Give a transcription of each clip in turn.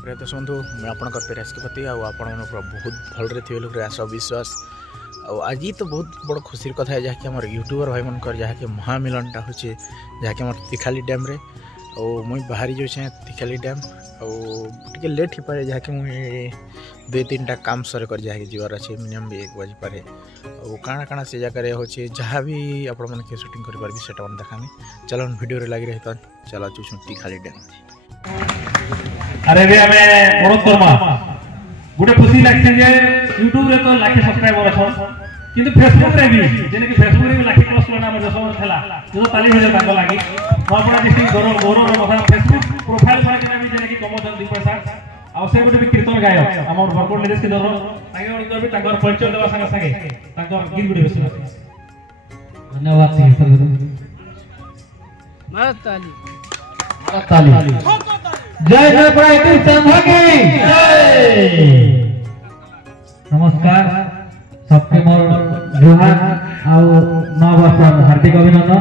प्रिय दर्शक बंधु मैं आपंकर प्रयास के प्रति आपण बहुत भलरे थे प्रयास विश्वास आज तो बहुत बड़ खुशी कथा है जहाँकि आम यूट्यूबर भाई मनकर जहाँकि महामिलनटा हो जहाँकि आम तिखाली डैम रे मुई बाहरी जाऊे तिखाली डैम टे लेट हो पाए जहाँकि मुझे 2-3टा काम सर कर जहाँकि जीवार अच्छे मिनिमम 1 बजे पारे काଣା काଣା से जगह हो जहाँ भी आपण मैंने शूटिंग कर से देखामी चलो वीडियो लगी रही चला चुछू तिखाली डैम। अरे रे हमें अनुरोध करमा गुटे खुशी लागছে যে YouTube रे तो लाखे सब्सक्राइबर अछन किंतु फेसबुक रे भी जेने कि फेसबुक रे भी लाखे क्रॉस करना हमर जसवन थला जो ताली हो ताको लागी नपड़ा डिस्ट्रिक्ट गौरव मथा फेसबुक प्रोफाइल पर केना भी जेने कि कमोदन 2 पैसा आ से गुटे भी कीर्तन गायक हमर भरपूर निदेश के दर ताके उनकर भी ताकर परिचय देवा संगे संगे ताकर गीत गुटे बेसी धन्यवाद जी मारत ताली जय जय प्राइटी संघ की जय। नमस्कार सबके मोर जोहार आउ नव वर्ष हार्दिक अभिनंदन।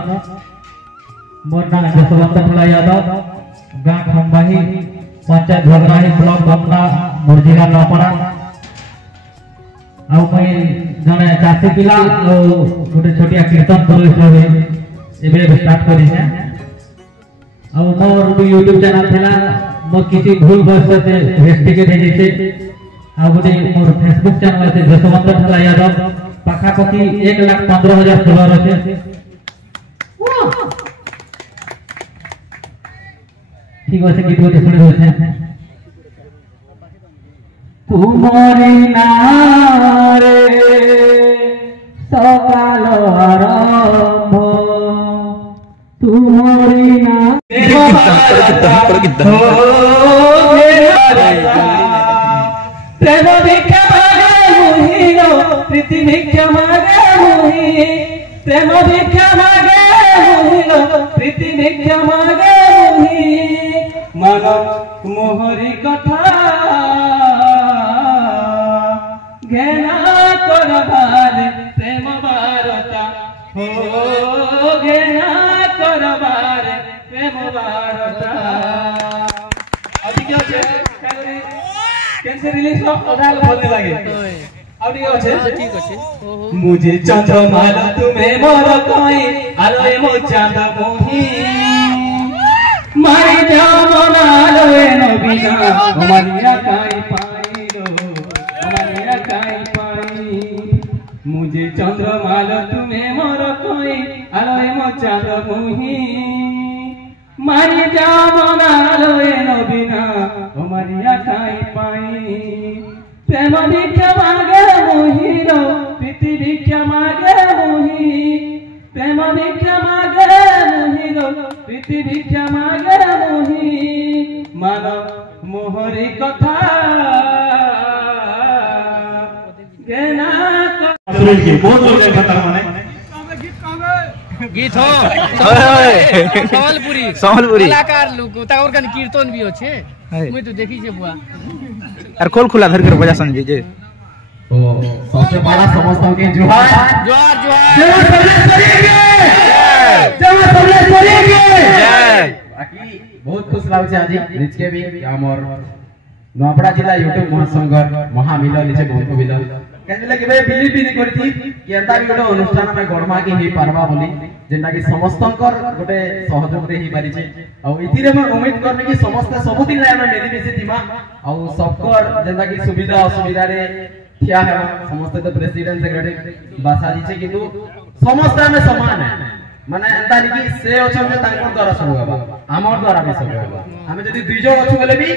मोर नाम जसवंत ठला यादव गाँ खंबाही पंचायत भगराही ब्लॉक बमना मुरजिरा नपड़ा आउ मैं जने चासी पिला गोटे छोटिया कीर्तन कर एबे स्टार्ट करी है और मोर भी YouTube चैनल थिला मोर किसी भूल वश से रेस्टी के भेजी से आ गोटे मोर फेसबुक चैनल से जसवंत ठला यादव पाखा पकी 1,15,000 फॉलोअर আছে ठीक আছে गीत गोटे सुनि होते तुमरी नारे सकाल आरंभ तुमरी ना प्रेम भिक्षा मागे मुहिनो प्रीति भिक्षा मागे मुहि प्रेम भिक्षा मागे मुहिनो प्रीति भिक्षा मागे मुहि मन मोहरी कथा घेना करबार प्रेम बारता हो घेना करबार प्रेम बारता अभी क्या छे कैसे रिलीज हो ओडाल बोलने लगे अब ठीक আছে ठीक আছে मुझे चंद्रमाला तुम्हें मोर कोई आलोय मो चांद मोही मारी जामना आलोय नबीना हमारिया काई पाई लो हमारिया काई पाई मुझे चंद्रमाला तुम्हें मोर कोई आलोय मो चांद मोही मारी जामना आलोय नबीना हमारिया काई पाई प्रेम भिक्षा मागे मोहिनो प्रीति भिक्षा मागे मोहि प्रेम भिक्षा मागे मोहिनो प्रीति भिक्षा मागे मोहि मान मोहरी कथा गेना की बहुत लोग खतर माने गीत हो संबलपुरी कलाकार लोग ताकर कन कीर्तन भी होछे मुई तो देखी छे बुआ यार खोल खुला धर कर बजा समझी जे तो सबसे बड़ा समझता के जोहार जोहार जय सबलेश्वरी के जय। बाकी बहुत खुश लागछ आज रिच के भी हमर नपड़ा जिला यूट्यूब महासंघ महामिलन जे बहुत मिलन कहले लगे भाई बिलीव भी करथी कि एंता भी गोटे अनुष्ठान में गरमा के ही पारबा बोली जेना कि समस्तंकर गोटे सहयोग रे ही पारि छे आ इति रे मैं उम्मीद करबे कि समस्त सब दिन ला में मिली मिसी थिमा आ सबकर जेना कि सुविधा असुविधा रे थिया है समस्त तो प्रेसिडेंट सेक्रेटरी बासा जी छे किंतु समस्त में समान है माने एंता कि से अछन जे तांकर द्वारा सब होबा हमर द्वारा भी सब होबा हमें जदी दुई जण अछु बोले भी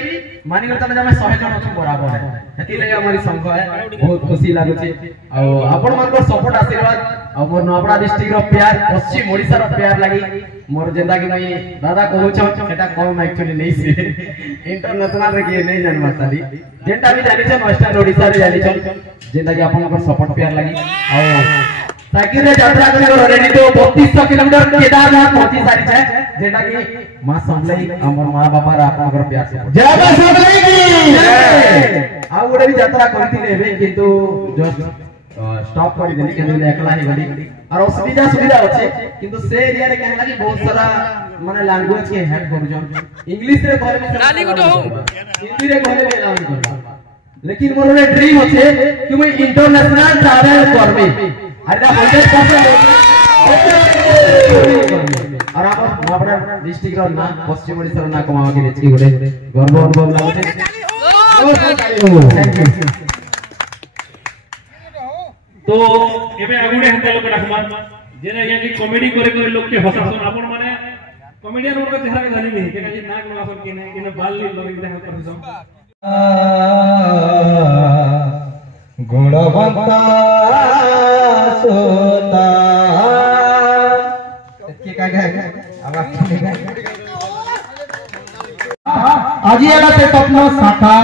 मानि कर तने हमें 100 जण अछु बराबर है हेती लगे हमारी संघ है बहुत खुशी लागै छे आ आपण मन को सपोर्ट आशीर्वाद आ मोर नपड़ा डिस्ट्रिक्ट रो प्यार पश्चिम ओडिसा रो प्यार लागि मोर जेंदा कि मई दादा कहू छ एटा कम एक्चुअली नहीं से इंटरनेशनल रे के नहीं जानबा ताली जेंटा भी जानि छ मास्टर ओडिसा रे जानि छ जेंदा कि आपण को सपोर्ट प्यार लागि आ साइकिल रे यात्रा करी रेडी तो 3200 किलोमीटर केदारनाथ पहुंची सारी छे जेटा कि मां संभलई हमर मां बाबा रा आपनकर प्यार से जय मां संभलई की जय आ गोटे भी यात्रा करती लेबे किंतु जस्ट स्टॉप कर देली केन एकला ही गली और सुविधा अच्छे किंतु से एरिया रे कहला कि बहुत सारा माने लैंग्वेज के हेड करूजन इंग्लिश रे कहले नाली गुटो हिंदी रे कहले अलाउड करबा लेकिन मोर रे ड्रीम होचे कि मैं इंटरनेशनल ट्रैवल करबे अरे 100% और आप नबड़ा डिस्ट्रिक्ट रो ना पश्चिम ओडिसा रो ना कमावा के रेची गोटे गर्व अनुभव लागते थैंक यू तो एबे आगुडे हंता लोक डाकमा जेने यानी कॉमेडी करे करे लोग के हसासन आपण माने कॉमेडियन लोग चेहरा के धनी नहीं केना जे नाक लगासन केने बाल ली लगे दे करसम गुणवंता सोता के का आवाज आज आला ते अपना साखा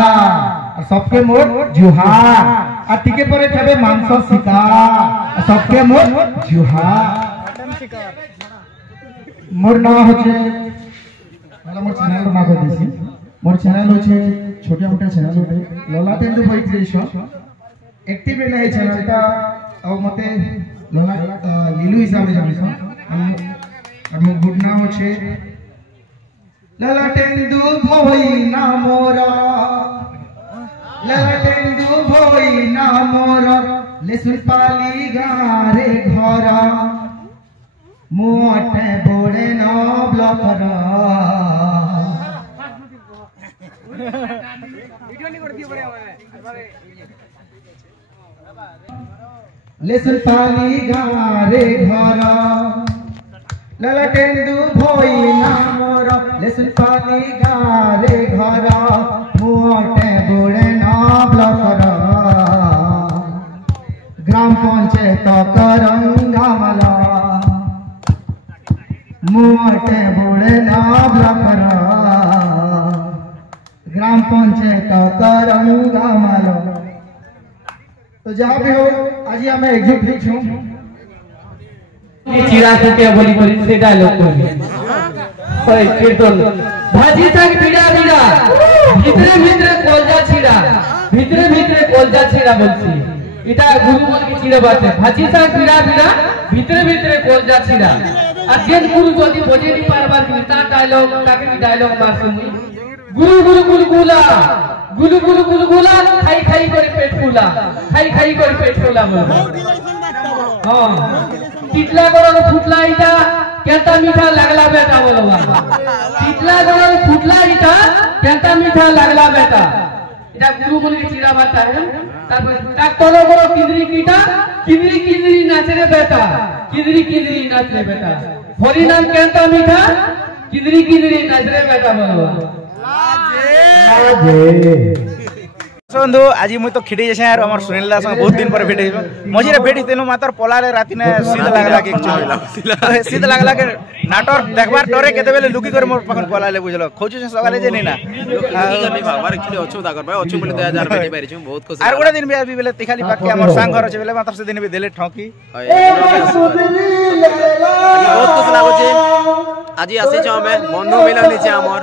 सबके मोर जुहार आ टिके परे थबे मांस शिकार सबके मोर जुहार मोर ना होचे मला मोर चैनल ना को देसी मोर चैनल होचे छोटा मोटा चैनल होचे लोला तेंदु भाई एक्टिव नहीं चैनल ता अब मते लोला लीलू हिसाब से जानिस और मोर गुड नाम होचे लोला तेंदु भाई ना मोरा ललटेंदु भोई ना मोर लेसुन पाली गारे घरा मोटे बोड़े न ब्लॉकर लेसुन पाली गारे घरा ललटेंदु भोई ना मोर लेसुन पाली गारे घरा मोटे बोड़े ग्राम पंचायत करंगामला मोटे बोड़े नाभर ग्राम पंचायत करंगामला तो जहाँ भी हो आज हमें एग्जिट फिक्स हूँ चिड़ा के बोली बोली से डायलॉग कर ओए कीर्तन भाजी तक बिड़ा बिड़ा ভিতরে ভিতরে কলজা ছিড়া ভিতরে ভিতরে কলজা ছিড়া বলছি এটা গুরু বলকে ছিড়া বাতে ভাজি তক বিড়া বিড়া ভিতরে ভিতরে কলজা ছিড়া আর যেন গুরু যদি বজে নি পারবার কি তা ডায়লগ তাকে ডায়লগ মারছুমি গুরু গুরু গুলগুলা গুলু গুলু গুলগুলা খাই খাই করে পেট ফুলা খাই খাই করে পেট ফুলা বল हां कितला गरण फुटला इटा केंता मीठा लागला बेटा बोलवा कितला गरण फुटला इटा केंता मीठा लागला बेटा এটা গুরু বলে চিরা বাতা है তারপর তাক করো করো কিদরি কিটা কিদরি কিদরি নাচে রে বেটা কিদরি কিদরি নাচ রে বেটা হরি নাম কেंता मीठा किदरी किदरी नाच रे बेटा बोलवा लाजे बंधु आज मुझे तो खिड़ी जैसे यार हमार सुनील दास बहुत दिन पर भेटे मझे भेट तेनु मातर पलारे राति ने सीध लागला के सीध लागला के नाटक देखबार डरे केते बेले लुकी कर मोर पखन पलाले बुझलो खोजु से सवाले जे नै ना नहीं भागबार खिले अच्छो दाकर भाई अच्छो बोले 2000 भेटी पारि छु बहुत खुशी आर गोडा दिन भी आबी बेले तिखाली पाके हमर सांग घर छ बेले मातर से दिन भी देले ठोकी बहुत खुशी लागो छी आज आसी छ हमें बंधु मिलन नीचे हमर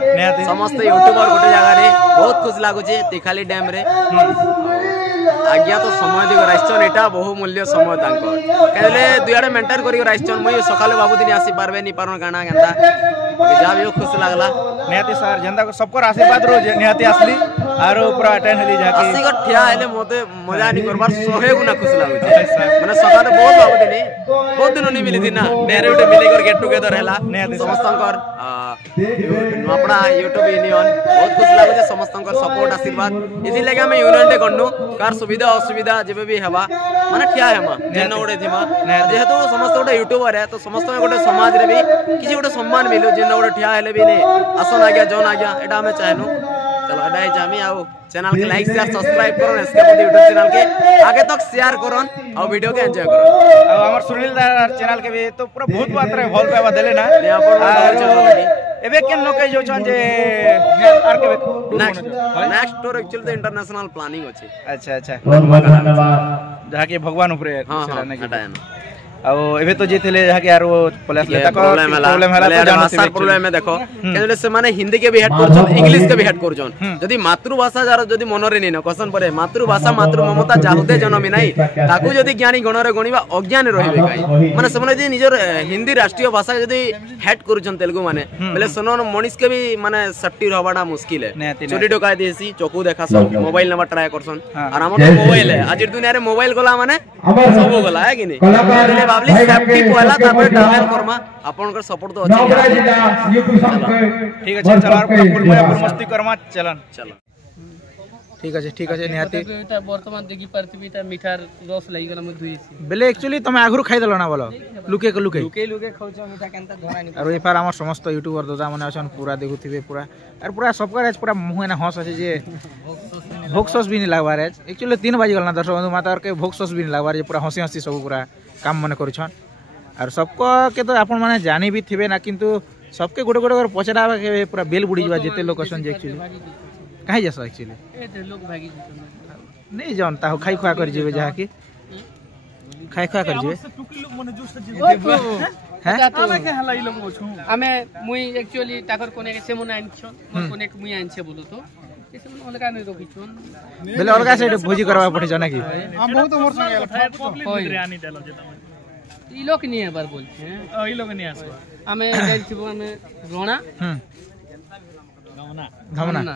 समस्त यूट्यूबर गोटे जगह रे बहुत खुशी लागो छी तिखाली डैम रे आज्ञा तो समय दिग राइस्टन एटा बहु मूल्य समय तांको कहले दुयाडे मेंटेन करी राइस्टन मई सकाले बाबू दिन आसी पारबे नी पारन गाना गंदा जा भी खुश लागला नेहाती सर जनता को सबको आशीर्वाद रो नेहाती असली आरो पूरा अटेंड हली जाके अस्सी को ठिया हेले मोते मजा नी करबार सोहे गुना खुश लागो माने सकाले बहुत बाबू दिन बहुत दिन नहीं मिली थी ना नेरे उठे मिली कर गेट टुगेदर हैला समस्तंकर अपना यूट्यूब यूनियन बहुत खुश लागो जे समस्तंकर सपोर्ट आशीर्वाद इसी लगे हम यूनियन टे करनु कार सुविधा असुविधा जेबे भी हेबा माने ठिया हेमा जेन ओडे थिमा जेहेतु समस्त ओडे यूट्यूबर है तो समस्त गोटे समाज रे भी किसी गोटे सम्मान मिलो जेन ओडे ठिया हेले भी ने आसन आ गया जोन आ गया एटा हमें चाहनु चलो एटा ही जामी आओ चैनल के लाइक शेयर सब्सक्राइब करो इसके बाद यूट्यूब चैनल के आगे तक शेयर करो और वीडियो के एंजॉय करो और हमर सुनील दार चैनल के भी तो पूरा बहुत मात्रा हॉल पे देले ना एबे केन लोके जो छन जे आर के नेक्स्ट टूर एक्चुअली तो इंटरनेशनल प्लानिंग होची अच्छा अच्छा बहुत बहुत धन्यवाद जहाँ के भगवान ऊपर हां हटाया ना ଆଉ ଏବେ ତ ଯେଥିଲେ ଯାହାକି ଆର ପଲେସ प्रॉब्लम ହେଲା भाषा प्रॉब्लम है देखो केले से माने हिंदी के भी हेड करछन इंग्लिश के भी हेड करछन जदी मातृभाषा जार जदी मनरे नै न क्वेश्चन परे मातृभाषा मातृ ममता जाहुदे जनमी नै ताकू जदी ज्ञानी गणरे गणिबा अज्ञान रहिबे काई माने समने जे निजर हिंदी राष्ट्रीय भाषा जदी हेड करछन तेलुगु माने बेले सनन मनीष के भी माने सट्टी रहबाडा मुश्किल है चोरी डकाय देसी चोकू देखा सब मोबाइल नंबर ट्राई करछन और हमर मोबाइल है आज दुनिया रे मोबाइल गला माने सब गला है कि नहीं बाबली सेफ्टी पहला तापर ट्रैवल करमा आपनकर सपोर्ट तो अछि ठीक अछि चलो फुल मस्ती करमा चलन ठीक अछि निहाती एटा वर्तमान देखि परथिबी ता मीठार रस लागि गला म धुइसी बेले एक्चुअली तमे आगरु खाइ दलो ना बोलो लुके खाउछ मीठा केनता धरा नि और एफार हमर समस्त यूट्यूबर दादा माने अछन पूरा देखुथिबे पूरा और पूरा सबकर आज पूरा मुहे ना हंस अछि जे भोग सॉस भी नहीं लागबार है एक्चुअली 3 बजे गलना दर्शक बंधु माता और के भोग सॉस भी नहीं लागबार जे पूरा हंसी हंसी सब पूरा काम माने करूछन और सबको के तो आपण माने जानी भी थिबे ना किंतु सबके गोटे गोटे कर पचराबा के पूरा बेल बुडी जबा जेते लोग असन जे एक्चुअली काहे जस एक्चुअली ए लोग भागी नहीं जानता हो खाई खुआ कर जेबे जहा की खाई खुआ कर जेबे आमे के हलाई लोग छु आमे मुई एक्चुअली ताकर कोने के सेमन आइन छ कोने के मुई आइन छ बोलो तो सेमन अलगा नै रोकी छन बेले अलगा साइड भोजी करबा पड़ी जना की हम बहुत वर्ष गेल पब्लिक भितरे आनी देलो जे तमे ई लोग नहीं है बार बोलते हैं ई लोग नहीं आसे आमे गेल छिबो आमे रोना धमना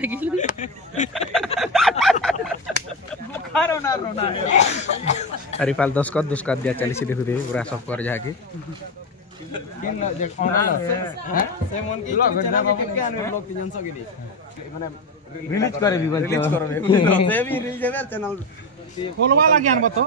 की बुखारो ना रोना अरे पाल 10 का दिया चली से देखु दे पूरा सब कर जा के सेमन की के आने लोग 300 के लिए माने रिलीज करे भी बोलते से भी रिलीज है चैनल खोलवा ला ज्ञान बतो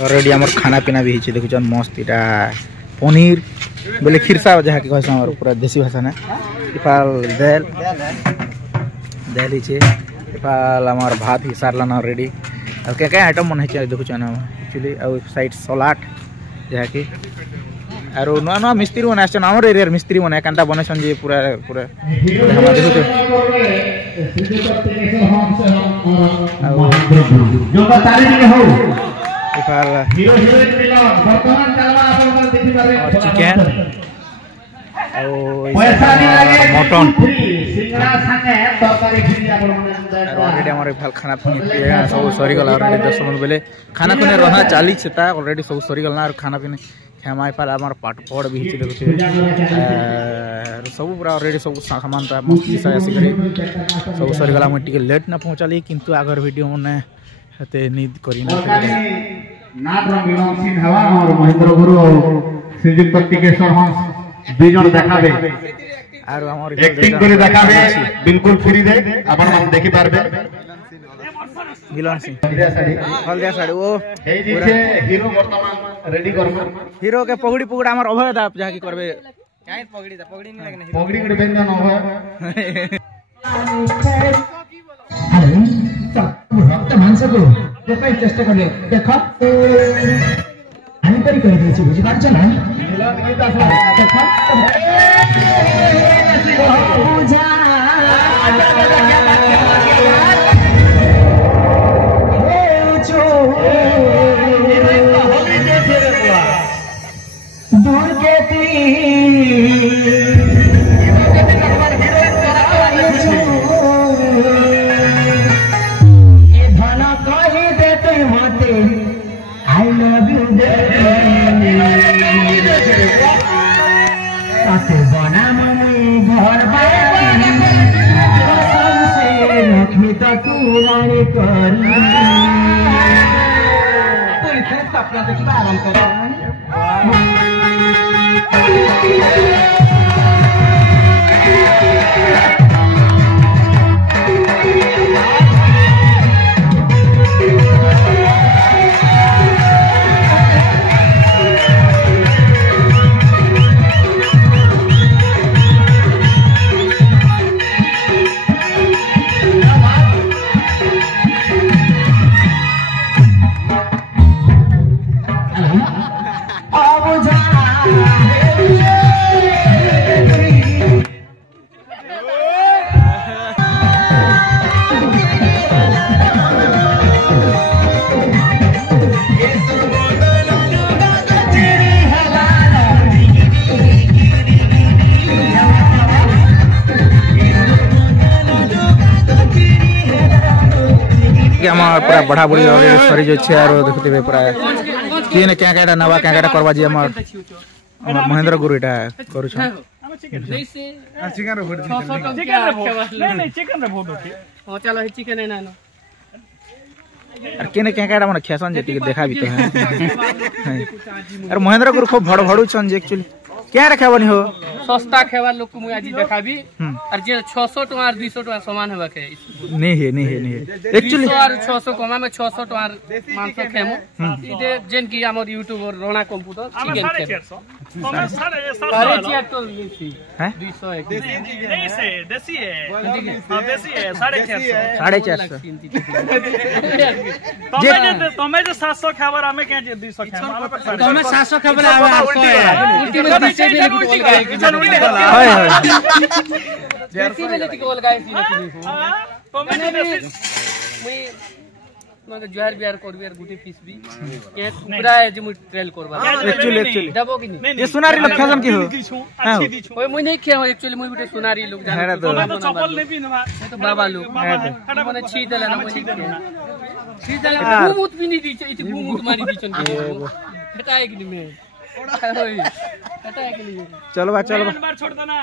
ऑलरेडी हमर खाना पीना भी हिचे देखुछन मस्त इटा पनीर बोले खिरसा जहा के कहस हमर पूरा देसी भाषा ना इपाल दाल हिचे इपाल हमर भात ही सारलान ऑलरेडी और क्या क्या आइटम मन हिचे देखुछन हम एक्चुअली और साइड सलाड जहा के और नो नो मिस्त्री मन आछन हमर एरिया मिस्त्री मन एकांता बनछन जे पूरा पूरा हम देखुछ जो बतारे दिने हो हीरो हीरोइन मिला वर्तमान चलवा आपन देखि पारे चिकन पैसा नहीं लगे मटन सिंगड़ा संगे तरकारी खिरी आपन ऑलरेडी हमर फल खाना पीना सब सरी गला ऑलरेडी 10 मिनट बेले खाना पीने रहा चाली छता ऑलरेडी सब सरी गला और खाना पीने खेमाई पाल हमर पाट पड़ भी हिच देखु सब पूरा ऑलरेडी सब सामान त मस्ती से आसी करी सब सरी गला हम टिके लेट ना पहुंचाली किंतु आगर वीडियो ने हते नींद करी ना नाट रंगीन सीन हवा और महेंद्र गुरु और श्रीजीत पत्तिकेश्वर हंस दुजन देखाबे और हमर एक्टिंग करे देखाबे बिल्कुल फ्री दे अपन देखि पारबे मिलन सिंह हल्दिया साड़ी हल्दिया साड़ी वो एई दिछे हीरो वर्तमान रेडी करबो हीरो के पगड़ी पुगड़ा हमर अभय दा जहा की करबे काहे पगड़ी दा पगड़ी नहीं लगने पगड़ी गुड बेंदा न होय भक्त मानसको देखै चेष्टा करले देखो हामी पनि गरिदिन्छु बुझि पार्छ न मिलन गीत आछ देखो बुझा दूर के धन कही देते मते आई लव यू साथे बना मम्मी घर लक्ष्मी तक रानी करी सपना देखिए आराम करो पूरा बढ़ा बुढ़ी सरी जो छे आरो देखते पूरा केने क्या क्या नवा क्या क्या करबा जी हमर महेंद्र गुरु एटा करू छ चिकन रे भोट नहीं चिकन रे भोट होती हां चलो चिकन है ना और केने क्या क्या मन खेसन जेती देखा भी तो है और महेंद्र गुरु खूब भड़ भड़ू छन जे एक्चुअली क्या रखाबनी हो सस्ता खेवा लोग को मुई आज देखाबी और जे 600 टका और 200 टका सामान हेबा के नहीं है एक्चुअली 200 और 600 कमा में 600 टका मांस खेमु इदे जेन की हमर यूट्यूबर रोना कंप्यूटर चिकन खेम तुम्हें सारे चिया तो देसी हैं 200 एक नहीं से देसी है देसी है 450 तुम्हें जो 700 खबर हमें क्या 200 खबर तुम्हें 700 खबर आवा 100 उल्टी में दिसे भी उल्टी गाय किचन उल्टी हाय जर्सी में लेती गोल गाय सी नहीं तो मैंने मुई मतलब जोहार बिहार करबी और गुटी फीस भी के कुबरा है जे मुई ट्रेल करबा एक्चुअली दबो कि नहीं ये सुनारी लोग फैशन की हो अच्छी दी छु ओए मुई नहीं खे हो एक्चुअली मुई बेटे सुनारी लोग जाने तो चप्पल ले भी ना तो बाबा लोग मैंने छी देला ना मुई छी देला गुमुत भी नहीं दी इति गुमुत मारी दी चन हटाए कि नहीं मैं चलो बा बार छोड़ दो ना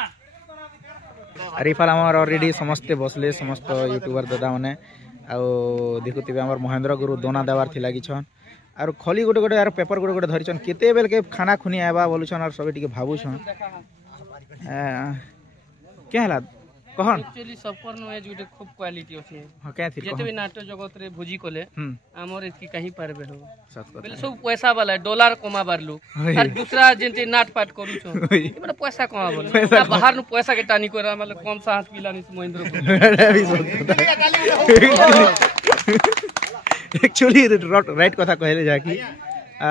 अरे फाल हमर ऑलरेडी समस्त बसले समस्त यूट्यूबर दादा माने आ देखुथिबे हमर महेंद्र गुरु दोना देवार थिला कि छन आर खली गोटे गोटे यार पेपर गोटे गोटे धरि छन केते बेल के खाना खुनी आबा बोलु छन और सबे टिके भाबु छन क्या हला कहन एक्चुअली सब पर नो एज गुटे खूब क्वालिटी अछि हां क्या थी जेते भी नाट्य जगत रे भोजी कोले हमर इसकी कहीं परबे हो सत पहले सब पैसा वाला डॉलर कमा बारलु और दूसरा जेते नाट पाट करू छ मतलब पैसा कमा बोल बाहर नु पैसा के टानी को मतलब कम सा हाथ पिलानी महेंद्र एक्चुअली राइट कथा कहले जाकी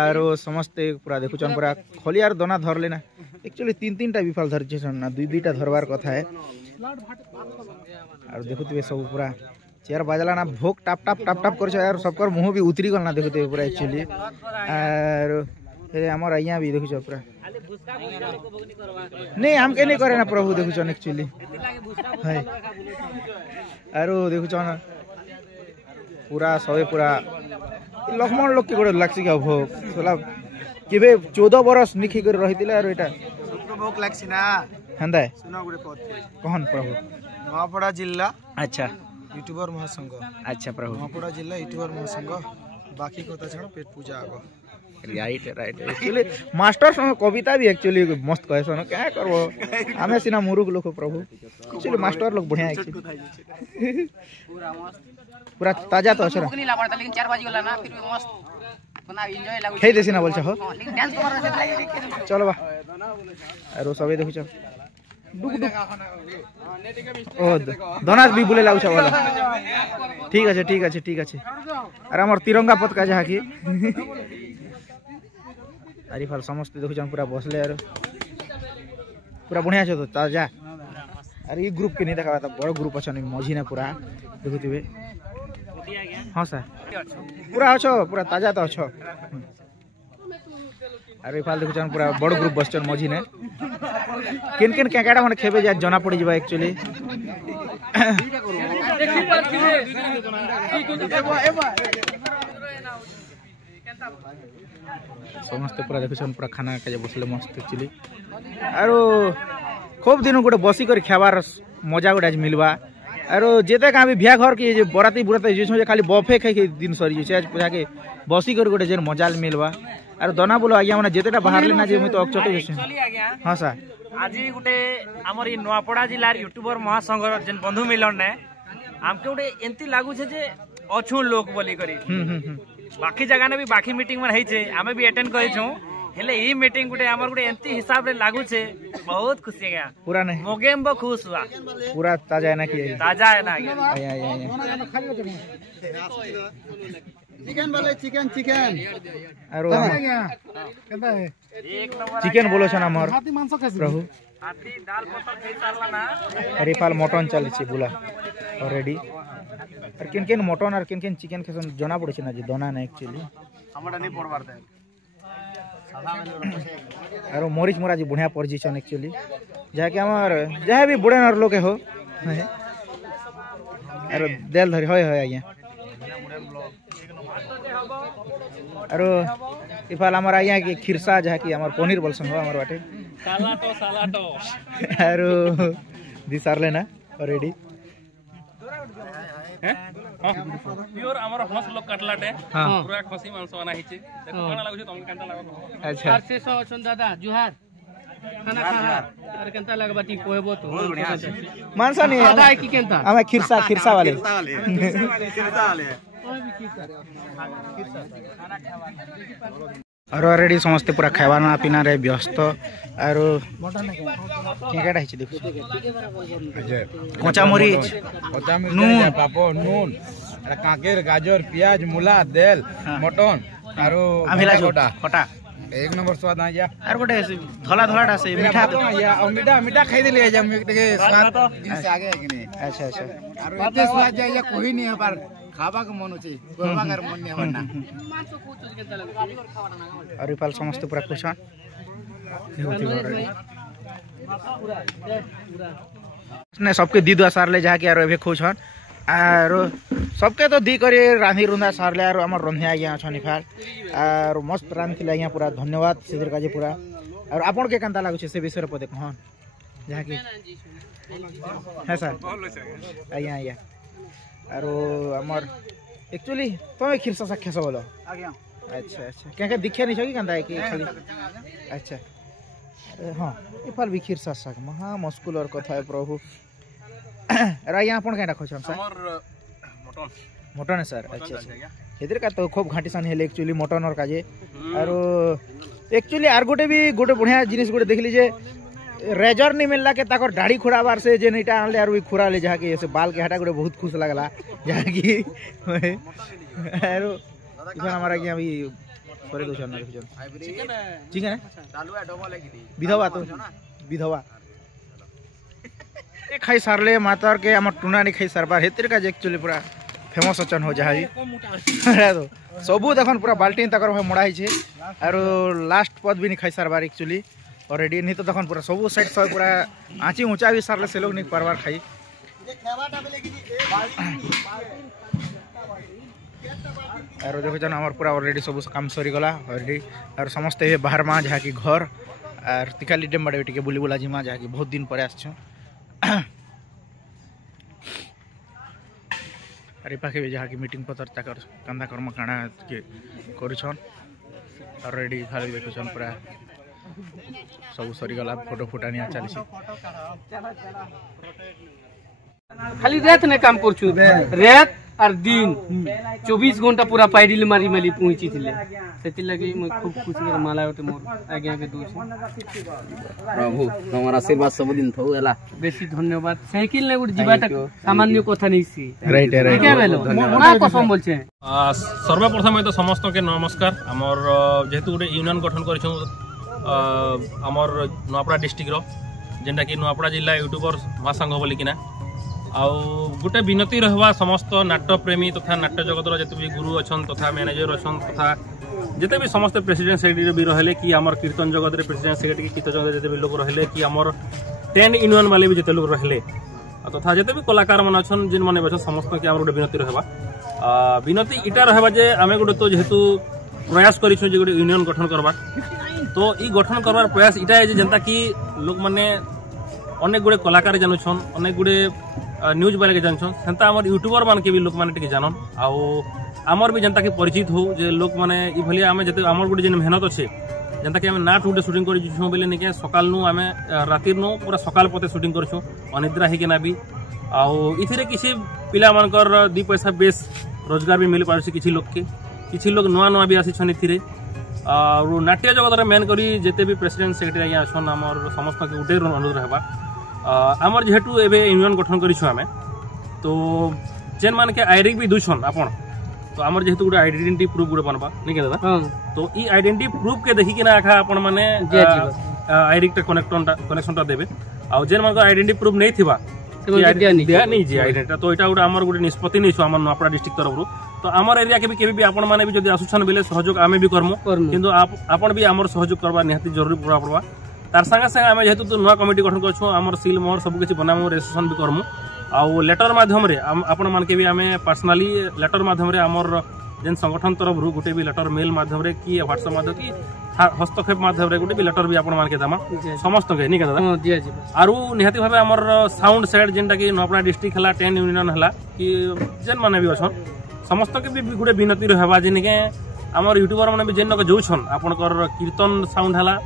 आरो समस्त पूरा देखु छन पूरा खली आर दोना धर लेना एक्चुअली तीन टा विफल धर छन ना दुई टा धरबार कथा है और देखुथिबे सब पूरा चेयर बाजला ना भोक टाप टाप कर यार सबकर मुंह भी उतरी गल ना देखुथिबे पूरा एक्चुअली और फिर हमर अइया भी देखु छ पूरा नहीं हमके नहीं करे ना प्रभु देखु छन एक्चुअली है आरो देखु छन पूरा सबे पूरा लक्ष्मण लोग के गोटे लागसी का भोग सोला केबे 14 बरस निखि कर रहितिले आरो एटा भोग लागसी ना हंदा है सुना गुटे पद कहन प्रभु नवापड़ा जिल्ला अच्छा यूट्यूबर महासंघ अच्छा प्रभु नवापड़ा जिल्ला यूट्यूबर महासंघ बाकी कथा छण पेट पूजा आगो राइट एक्चुअली मास्टर संग कविता भी एक्चुअली मस्त कहसन क्या करबो हमें सिना मुरुख लोग प्रभु एक्चुअली मास्टर लोग बढ़िया एक्चुअली पूरा ताजा तो अच्छा लेकिन 4 बजे वाला ना फिर मस्त बना एंजॉय लागो खेई देसी ना बोल हो लेकिन डांस कर से लागे चलो बा आरो सबे देखु छ ओ धनास भी बोले लागु छ वाला ठीक আছে अरे हमर तिरंगा पताका जहा की अरे फाल समस्त देखु छ पूरा बसले यार पूरा बढ़िया छ तो ताजा अरे ये ग्रुप के नहीं देखा था बड़ ग्रुप अच्छा नहीं मझी ना पूरा देखुथिबे हाँ सर पूरा अच्छो पूरा ताजा तो अच्छो अरे फाल देखु छन पूरा बड़ ग्रुप बसचन मझी ने किन केकाडा मन खेबे जा जना पड़ी जबा एक्चुअली समस्त पूरा देखु छन पूरा खाना के बसले मस्त एक्चुअली आरो खूब दिन गोटे बसी कर खाबार मजा गोटे आज मिलवा आरो जेते का भी बिया घर के बराती बुराती जे खाली बफे खाई दिन सरी जे आज पूजा के बसी कर गोटे जे मजा मिलवा आरो दना बोलो आज्ञा माने जेतेटा बाहर लेना जे मैं तो अकचटे जेसे हां सर आज गोटे हमर ई नवापड़ा जिल्लार यूट्यूबर महासंघर जेन बंधु मिलन ने हमके गोटे एंती लागु छे जे अछु लोक बोली करी बाकी जगह ने भी बाकी मीटिंग में छै हमें भी अटेंड करै छु हेले ई मीटिंग गोटे हमर गोटे एंती हिसाब रे लागु छे बहुत खुशी गया पूरा नहीं मोगेम ब खुश हुआ पूरा ताजा है ना कि ताजा है ना चिकन बोले चिकन आरो केता है एक नंबर चिकन बोलो छना हमर हाथी मांस कैसे प्रभु हाथी दाल पत्ता खाई सारला ना अरे फाल मटन चल छी बुला ऑलरेडी और किन मटन और किन चिकन के जना पड़े ना जे दोना ना एक्चुअली हमरा नहीं पड़बार दे आरो मरीच मोरा जी बढ़िया पड़ जी छन एक्चुअली जा के हमर जहा भी बुढ़े नर लोग हो आरो देल धरी होय आज्ञा आरो इफाल हमर आज्ञा के खिरसा जहा की हमर पनीर बोलसन हो हमर बाटे सालाटो आरो दिसारले ना ऑलरेडी प्योर हमर हंस लोग काटलाटे पूरा खसी मांस बना हिचे देखो खाना लागु छ तुम केनता लागो अच्छा से सो छन दादा जुहार खाना खा अरे केनता लगबाती कोहेबो तो बहुत बढ़िया मानसा नहीं दादा की केनता हमें खिरसा वाले और ऑलरेडी समस्ते पूरा खाना पीना रे व्यस्त और केकाटा हिचे देखु कच्चा मरीच नून पापड़ नून काकेर गाजर प्याज मूला देल मटन आरो खटा एक नंबर स्वाद आ जा और गोटे धला से मीठा या मीठा खाई देली आज हम के स्वाद से आगे है कि नहीं अच्छा आरो एते स्वाद जा या कोई नहीं है पर खाबा के मन होचे कोबा कर मन नहीं होना और इफाल समस्त पूरा खुश हन ने सबके दी दुआ सारले जहा के आरो एबे खुश हन आरो सबके तो दी करे रांधी रुंदा सारले आरो हमर रंधिया आज्ञा छन इफाल और मस्त रांधिले आज्ञा पूरा धन्यवाद सिदर काजे पूरा और आपन के कांता लागु छे से विषय पदे कहन जहा की है सर आज्ञा आरो हमर एक्चुअली तमे खिरसा सा खेस बोलो आज्ञा अच्छा क्या दिखे नहीं छकी कांता है कि खाली अच्छा हां इफाल भी खिरसा साग महा मस्कुल और कथा है प्रभु अरे यहाँ अपन क्या खोजन सर मटन है सर अच्छा इधर का तो खूब घाटी सन है एक्चुअली मटन और काजे और एक्चुअली आर गोटे भी गोटे बढ़िया जिनिस गोटे देख लीजिए रेजर नहीं मिलला के ताकर दाढ़ी खुराबार से जे नईटा आनले आर खुरा ले जहा के ऐसे बाल के हटा गोटे बहुत खुश लगला जहा की आरो इधर हमारा क्या अभी सॉरी दोस्त ना चिकन है चालू है डबल है कि विधवा तो विधवा खाई सारले मातर के हमर टुना नहीं खाई सारबार हेतिर का एक्चुअली पूरा फेमस अचन हो जहा तो सबू देखन पूरा बाल्टी तकर मोड़ा छे और लास्ट पद भी नहीं खाई सारबार एक्चुअली ऑलरेडी नहीं तो देखन पूरा सबू साइड सब पूरा आँची ऊंचा भी सारले से लोग नहीं पारबार खाई और देखो जन हमार पूरा ऑलरेडी सब काम सरी गला ऑलरेडी और समस्ते बाहर माँ जहा की घर और तिखाली डेम बाड़े टिके बुली बुला जिमा जहा की बहुत दिन पर आछो अरे पाखे भी जहा की मीटिंग पतर ताकर कंदा कर्म काना के करूछन रेडी खाली देखुछन पूरा सब सरी गला फोटो फुटानिया चली खाली रात ने काम करछु रात और दिन 24 घंटा पूरा पैडिल मारी मारी पहुंची थिले सेति लगी म खूब खुशी रे माला ओटे मोर आगे आगे दोछ प्रभु हमर आशीर्वाद सब दिन थौ एला बेसी धन्यवाद साइकिल ने गुड जीवाटा सामान्य कथा नै सी राइट राइट के बेलो ना कसम बोलछे सर्वप्रथम तो समस्त के नमस्कार हमर जेतु गोटे यूनियन गठन करिछु हमर नुआपड़ा डिस्ट्रिक्ट रो जेंटा कि नुआपड़ा जिला यूट्यूबर महासंघ बोली किना आउ गोटे विनती रहवा समस्त नाट्य प्रेमी तथा नाट्य जगत जिते भी गुरु अच्छा तथा मैनेजर अच्छा तथा जिते भी समस्त प्रेसिडेंट सेक्रेटरी भी रहे कि आमर कीर्तन जगत रे प्रेसिडेंट सेक्रेटरी कीर्तन जगत जिते भी लोग रहे कि आमर 10 यूनियन वाले भी जिते लोग रहे तथा जिते भी कलाकार मन अच्छा जिन मैंने अच्छा समस्त के गोटे विनती रहवा विनती इटा रहवा जे आमे गोटे तो जेहेतु प्रयास करिछु जे गोटे यूनियन गठन करबा तो ई गठन करबार प्रयास इटा है जेंता कि लोक माने अनेक गुड़े कलाकार जानुछन अनेक गुड़े न्यूज वाले के जानछन सेंता हमर यूट्यूबर मान के भी लोक माने टिके जानन आउ हमर भी जनता के परिचित हो जे लोक माने ई भलिया हमें जते हमर गुड़े जेन मेहनत अछि जनता कि हमें नाट गुड़े शूटिंग करि छु बेले निके सकाल नु हमें रातिर नु पूरा सकाल पते शूटिंग करछु अनिद्रा हे के ना भी आउ इथिरे किसी पिला मानकर 2 पैसा बेस रोजगार भी मिल पारछि किछि लोक के किछि लोक नुआ नुआ भी आसी छन इथिरे और नाट्य जगत रे मेन करी जेते भी प्रेसिडेंट सेक्रेटरी आया छन हमर समस्त के उठे अनुरोध रहबा आमर जेहेतु एबे यूनियन गठन करिछु हमें तो जेन मान के आईडी भी दुछन आपण तो आमर जेहेतु गुडे आइडेंटिटी प्रूफ गुडे बनबा नै के दादा तो ई आइडेंटिटी प्रूफ के देखि किना आखा आपण माने आईडी के कनेक्शनटा देबे आ जेन मान को आइडेंटिटी प्रूफ नै थिबा दिया नहीं जी आइडेंटिटी तो एटा गुडे आमर गुडे निष्पत्ति नै छु हमर नुआपड़ा डिस्ट्रिक्ट तरफ तो आमर एरिया के भी आपण माने भी जदी आसुछन बेले सहयोग आमे भी करमु किंतु आपण भी हमर सहयोग करबा निहाती जरूरी पूरा पड़बा तार संगे संगे आमे जेहेतु तो नुआ कमिटी गठन करछु हमर सील मोहर सब किछि बनामु रजिस्ट्रेशन भी करमु आ लेटर माध्यम रे आपण मान के भी आमे पर्सनली लेटर माध्यम रे हमर जेन संगठन तरफ रु गुटे भी लेटर मेल माध्यम रे कि व्हाट्सएप माध्यम की हस्तक्षेप माध्यम रे गुटे भी लेटर भी आपण मान के दामा समस्त के नहीं के दादा दिया जी आरु निहाती भाबे हमर साउंड सेट जेनटा कि नुआपड़ा डिस्ट्रिक्ट हला 10 यूनियन हला कि जेन माने भी अछन समस्त के भी गुटे विनती रहबा जेन के हमर यूट्यूबर माने भी जेन के जोछन आपनकर कीर्तन साउंड हला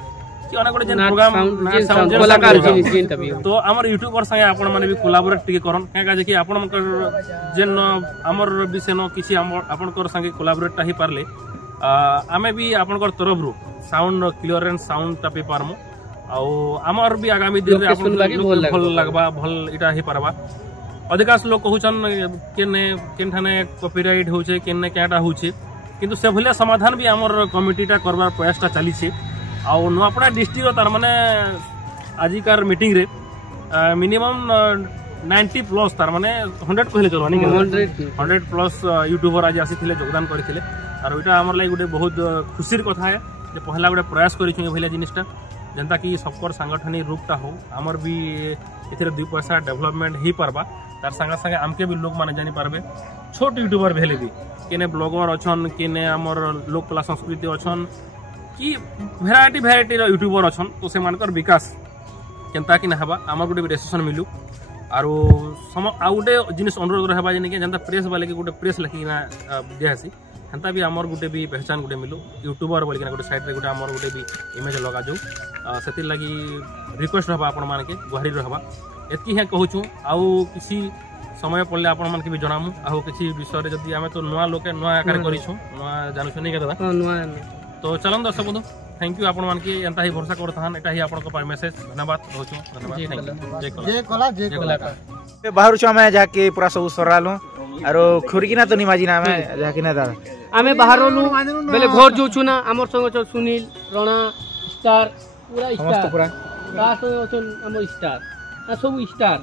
कि अनेक गोटे जेन प्रोग्राम कलाकार जेनटा भी तो हमर यूट्यूबर संगे आपण माने भी कोलैबोरेट टिके करन काहे जे कि आपण जेन हमर विषय न किछि आपनकर संगे कोलैबोरेट ही पारले आमे भी आपनकर तरफ रु साउंड क्लियरेंस साउंड टापे पारमु आ हमर भी आगामी दिन रे आपन भल लागबा भल इटा ही पारबा अधिकांश लोग कहउछन केन ठाने कॉपीराइट होछे केन केटा होछे किंतु से भलिया समाधान भी हमर कमिटीटा करबार प्रयासटा चली छे आ नुआपड़ा डिस्ट्रिक्ट तार माने आजिकार मीटिंग रे मिनिमम 90 प्लस तार माने 100 कहले चलो नहीं 100 प्लस यूट्यूबर आज आसीथिले योगदान करथिले और ओटा हमर लागि गुटे बहुत खुशीर कथा है जे पहला गुटे प्रयास करिछु ए भलिया जिनिसटा जनता कि सबकर सांगठनिक रूपटा हो हमर भी इथरे 2 पैसा डेवलपमेंट ही परबा तार संगे संगे आमके भी लोग माने जानि पारबे छोट यूट्यूबर भेले भी केने ब्लॉगर अछन केने हमर लोक कला संस्कृति अछन कि भेराइटी रो यूट्यूबर अछन तो से मानकर विकास केनता कि नहबा हमर गुटे रेजिस्ट्रेशन मिलु आरो आ गुटे जिनिस अनुरोध रहबा जेने के जनता प्रेस वाले के गुटे प्रेस लखिना देहासी हंता भी हमर गुटे भी पहचान गुटे मिलु यूट्यूबर बोल के गुटे साइड रे गुटे हमर गुटे भी इमेज लगा जो सेति लागि रिक्वेस्ट रहबा आपण मान के गुहारी रहबा एतकी है कहूछु आउ किसी समय पड़ले आपण मान के भी जणामु आउ किसी विषय रे जदी हमें तो नुआ लोके नुआ आकार करिछु नुआ जानु सुनी के दादा नुआ तो चलन दर्शक बंधु थैंक यू आपण मान के एंता ही भरोसा करथान एटा ही आपण को पर मैसेज धन्यवाद रहछु धन्यवाद थैंक यू जय कला बाहर छु हमें जाके पूरा सब सरालु आरो खुरकिना तो निमाजिना हमें जाके ना दादा आमे बाहर नु बेले घर जो छु ना हमर संग छ सुनील राणा स्टार पूरा स्टार कास छन हमर स्टार आ सब स्टार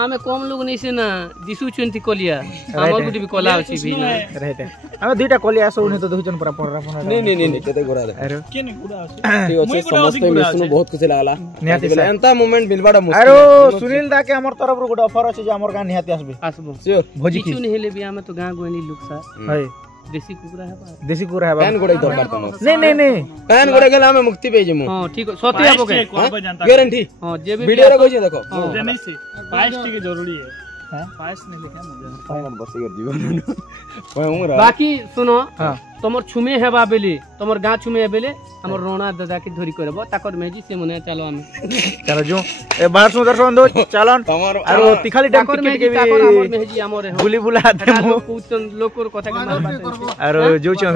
आमे कम लोग नै से ना दिसु छुंती कोलिया हमर गुटी भी कोला अछि भी रहते हमें दुईटा कोलिया सब नै तो देखुछन पूरा पडरा फोन नहीं केते गोरा दे अरे केने गुडा अछि ठीक अछि समस्त मिसनु बहुत खुशी लागला निहाती एंता मोमेंट मिलबाडा मुश्किल अरे सुनील दा के हमर तरफ रो गुड ऑफर अछि जे हमर गां निहाती आसबो श्योर भोजी की किछु नै हेले भी आमे तो गां गोनी लोक सा है देसी कुकुरा है देसी कुकुरा है पैन गोड़े दरकार तम नहीं पैन गोड़े गेला हमें मुक्ति पे जेमु हां ठीक सत्य आबो के गारंटी हां जे भी वीडियो रे कहि देखो जे नहीं से 22 की जरूरी है बाकी सुनो तमर छुमे हेबा बेले तमर गाँ छुमे बेले हमर रोना दादा के धरी करबो ताकर मेजी से मने चलो हम चलो जो ए बाहर सुंदर बंधु चलन आरो तिखाली डैम टिकट के ताकर हमर मेजी हमर बुली बुला दे लोकर कथा के आरो जो छे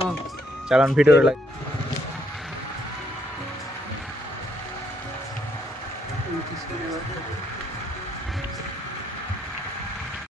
हां चलन वीडियो